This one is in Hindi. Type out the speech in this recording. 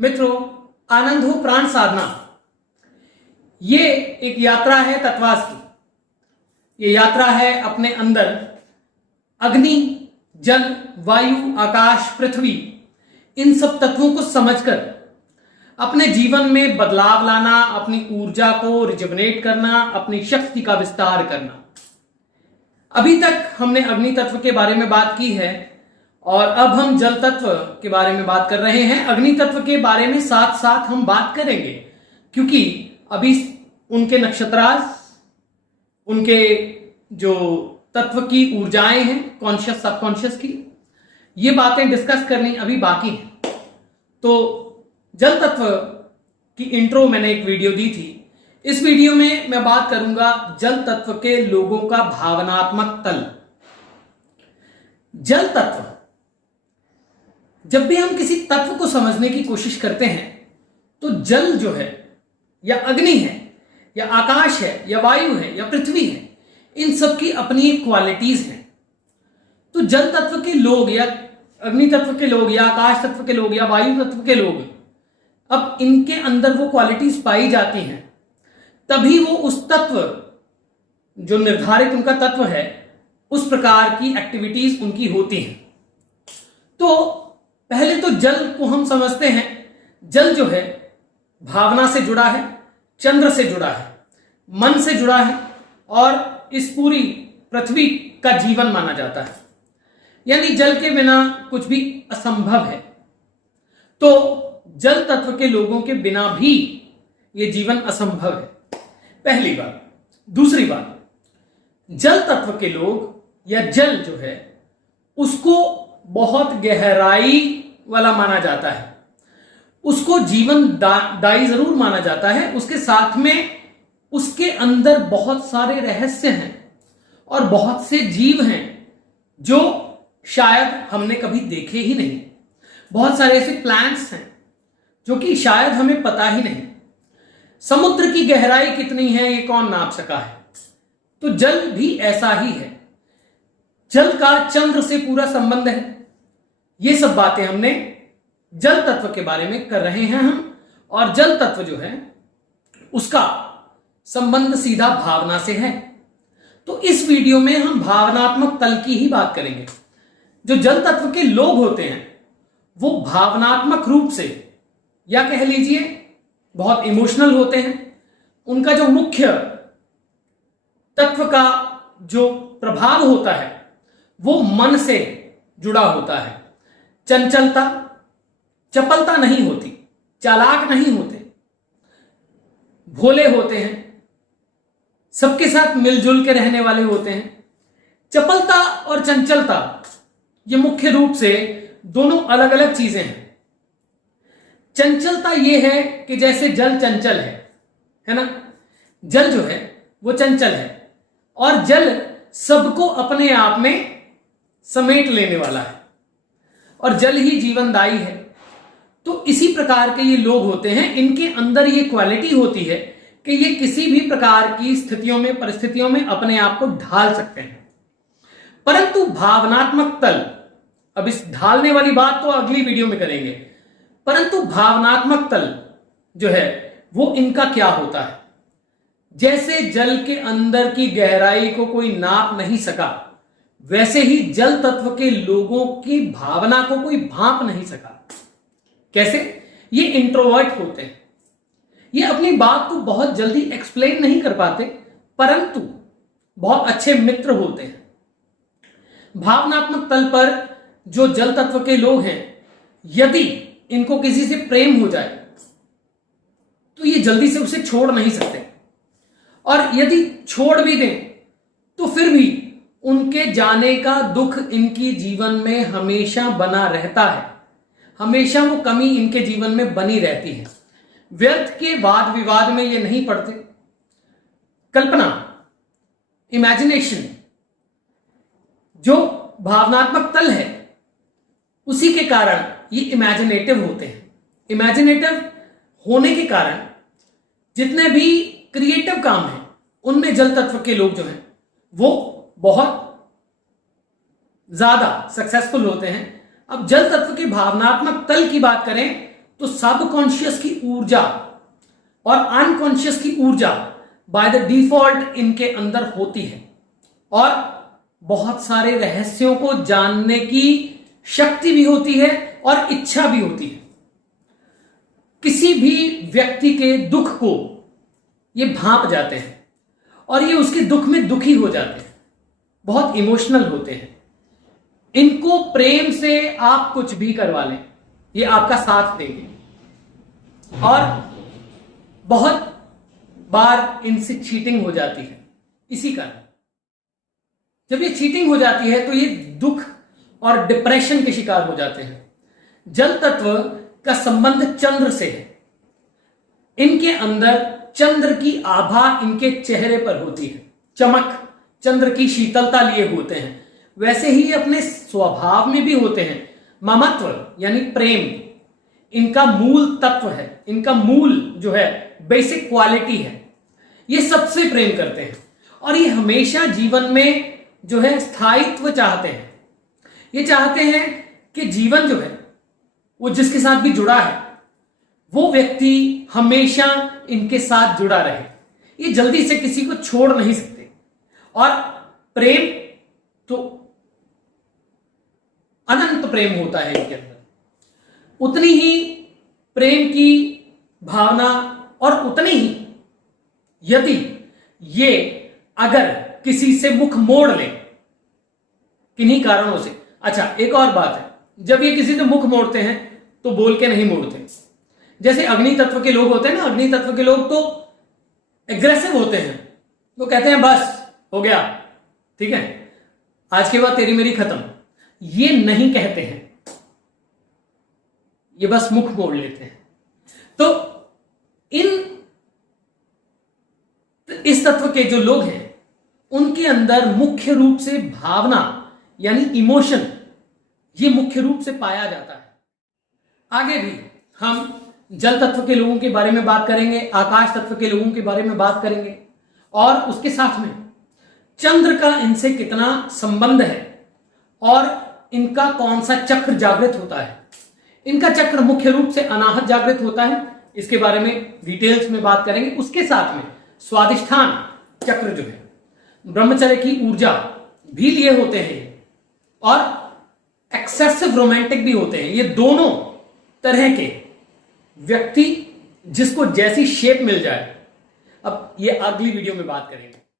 मित्रों, आनंद हो प्राण साधना, ये एक यात्रा है तत्वास की। ये यात्रा है अपने अंदर अग्नि, जल, वायु, आकाश, पृथ्वी, इन सब तत्वों को समझकर अपने जीवन में बदलाव लाना, अपनी ऊर्जा को रिजुवनेट करना, अपनी शक्ति का विस्तार करना। अभी तक हमने अग्नि तत्व के बारे में बात की है और अब हम जल तत्व के बारे में बात कर रहे हैं। अग्नि तत्व के बारे में साथ साथ हम बात करेंगे, क्योंकि अभी उनके नक्षत्रांश, उनके जो तत्व की ऊर्जाएं हैं, कॉन्शियस सबकॉन्शियस की, ये बातें डिस्कस करनी अभी बाकी है। तो जल तत्व की इंट्रो मैंने एक वीडियो दी थी। इस वीडियो में मैं बात करूंगा जल तत्व के लोगों का भावनात्मक तल। जल तत्व, जब भी हम किसी तत्व को समझने की कोशिश करते हैं तो जल जो है, या अग्नि है, या आकाश है, या वायु है, या पृथ्वी है, इन सब की अपनी एक क्वालिटीज हैं। तो जल तत्व के लोग, या अग्नि तत्व के लोग, या आकाश तत्व के लोग, या वायु तत्व के लोग, अब इनके अंदर वो क्वालिटीज पाई जाती हैं, तभी वो उस तत्व, जो निर्धारित उनका तत्व है, उस प्रकार की एक्टिविटीज उनकी होती हैं। तो पहले तो जल को हम समझते हैं। जल जो है भावना से जुड़ा है, चंद्र से जुड़ा है, मन से जुड़ा है और इस पूरी पृथ्वी का जीवन माना जाता है। यानी जल के बिना कुछ भी असंभव है। तो जल तत्व के लोगों के बिना भी यह जीवन असंभव है, पहली बात। दूसरी बात, जल तत्व के लोग या जल जो है उसको बहुत गहराई वाला माना जाता है, उसको जीवन दायी जरूर माना जाता है। उसके साथ में उसके अंदर बहुत सारे रहस्य हैं और बहुत से जीव हैं जो शायद हमने कभी देखे ही नहीं। बहुत सारे ऐसे प्लांट्स हैं जो कि शायद हमें पता ही नहीं। समुद्र की गहराई कितनी है ये कौन नाप सका है। तो जल भी ऐसा ही है। जल का चंद्र से पूरा संबंध है। ये सब बातें हमने जल तत्व के बारे में कर रहे हैं हम। और जल तत्व जो है उसका संबंध सीधा भावना से है। तो इस वीडियो में हम भावनात्मक तल की ही बात करेंगे। जो जल तत्व के लोग होते हैं वो भावनात्मक रूप से, या कह लीजिए बहुत इमोशनल होते हैं। उनका जो मुख्य तत्व का जो प्रभाव होता है वो मन से जुड़ा होता है। चंचलता, चपलता नहीं होती, चालाक नहीं होते, भोले होते हैं, सबके साथ मिलजुल के रहने वाले होते हैं। चपलता और चंचलता ये मुख्य रूप से दोनों अलग अलग चीजें हैं। चंचलता ये है कि जैसे जल चंचल है ना। जल जो है वो चंचल है और जल सबको अपने आप में समेट लेने वाला है और जल ही जीवनदायी है। तो इसी प्रकार के ये लोग होते हैं। इनके अंदर ये क्वालिटी होती है कि ये किसी भी प्रकार की स्थितियों में, परिस्थितियों में अपने आप को ढाल सकते हैं। परंतु भावनात्मक तल, अब इस ढालने वाली बात तो अगली वीडियो में करेंगे, परंतु भावनात्मक तल जो है वो इनका क्या होता है। जैसे जल के अंदर की गहराई को कोई नाप नहीं सका, वैसे ही जल तत्व के लोगों की भावना को कोई भांप नहीं सका। कैसे? ये इंट्रोवर्ट होते हैं। ये अपनी बात को बहुत जल्दी एक्सप्लेन नहीं कर पाते, परंतु बहुत अच्छे मित्र होते हैं। भावनात्मक तल पर जो जल तत्व के लोग हैं, यदि इनको किसी से प्रेम हो जाए तो ये जल्दी से उसे छोड़ नहीं सकते, और यदि छोड़ भी दें तो फिर भी उनके जाने का दुख इनके जीवन में हमेशा बना रहता है। हमेशा वो कमी इनके जीवन में बनी रहती है। व्यर्थ के वाद विवाद में ये नहीं पड़ते। कल्पना, इमेजिनेशन, जो भावनात्मक तल है उसी के कारण ये इमेजिनेटिव होते हैं। इमेजिनेटिव होने के कारण जितने भी क्रिएटिव काम हैं उनमें जल तत्व के लोग जो हैं वो बहुत ज्यादा सक्सेसफुल होते हैं। अब जल तत्व के भावनात्मक तल की बात करें तो सबकॉन्शियस की ऊर्जा और अनकॉन्शियस की ऊर्जा बाय द डिफॉल्ट इनके अंदर होती है और बहुत सारे रहस्यों को जानने की शक्ति भी होती है और इच्छा भी होती है। किसी भी व्यक्ति के दुख को ये भांप जाते हैं और ये उसके दुख में दुखी हो जाते हैं, बहुत इमोशनल होते हैं। इनको प्रेम से आप कुछ भी करवा लें, ये आपका साथ देंगे और बहुत बार इनसे चीटिंग हो जाती है। इसी कारण जब ये चीटिंग हो जाती है तो ये दुख और डिप्रेशन के शिकार हो जाते हैं। जल तत्व का संबंध चंद्र से है। इनके अंदर चंद्र की आभा इनके चेहरे पर होती है, चमक, चंद्र की शीतलता लिए होते हैं। वैसे ही अपने स्वभाव में भी होते हैं। ममत्व यानी प्रेम इनका मूल तत्व है, इनका मूल जो है बेसिक क्वालिटी है। ये सबसे प्रेम करते हैं और ये हमेशा जीवन में जो है स्थायित्व चाहते हैं। ये चाहते हैं कि जीवन जो है वो जिसके साथ भी जुड़ा है वो व्यक्ति हमेशा इनके साथ जुड़ा रहे। ये जल्दी से किसी को छोड़ नहीं सकते और प्रेम तो अनंत प्रेम होता है इनके अंदर। उतनी ही प्रेम की भावना और उतनी ही यदि ये अगर किसी से मुख मोड़ ले किन्हीं कारणों से। अच्छा, एक और बात है, जब ये किसी से मुख मोड़ते हैं तो बोल के नहीं मोड़ते। जैसे अग्नि तत्व के लोग होते हैं ना, अग्नि तत्व के लोग तो एग्रेसिव होते हैं। वो कहते हैं बस हो गया, ठीक है, आज के बाद तेरी मेरी खत्म। ये नहीं कहते हैं, ये बस मुख मोड़ लेते हैं। तो इस तत्व के जो लोग हैं उनके अंदर मुख्य रूप से भावना यानी इमोशन ये मुख्य रूप से पाया जाता है। आगे भी हम जल तत्व के लोगों के बारे में बात करेंगे, आकाश तत्व के लोगों के बारे में बात करेंगे और उसके साथ में चंद्र का इनसे कितना संबंध है और इनका कौन सा चक्र जागृत होता है। इनका चक्र मुख्य रूप से अनाहत जागृत होता है, इसके बारे में डिटेल्स में बात करेंगे। उसके साथ में स्वादिष्ठान चक्र जो है ब्रह्मचर्य की ऊर्जा भी लिए होते हैं और एक्सेसिव रोमांटिक भी होते हैं। ये दोनों तरह के व्यक्ति जिसको जैसी शेप मिल जाए, अब ये अगली वीडियो में बात करेंगे।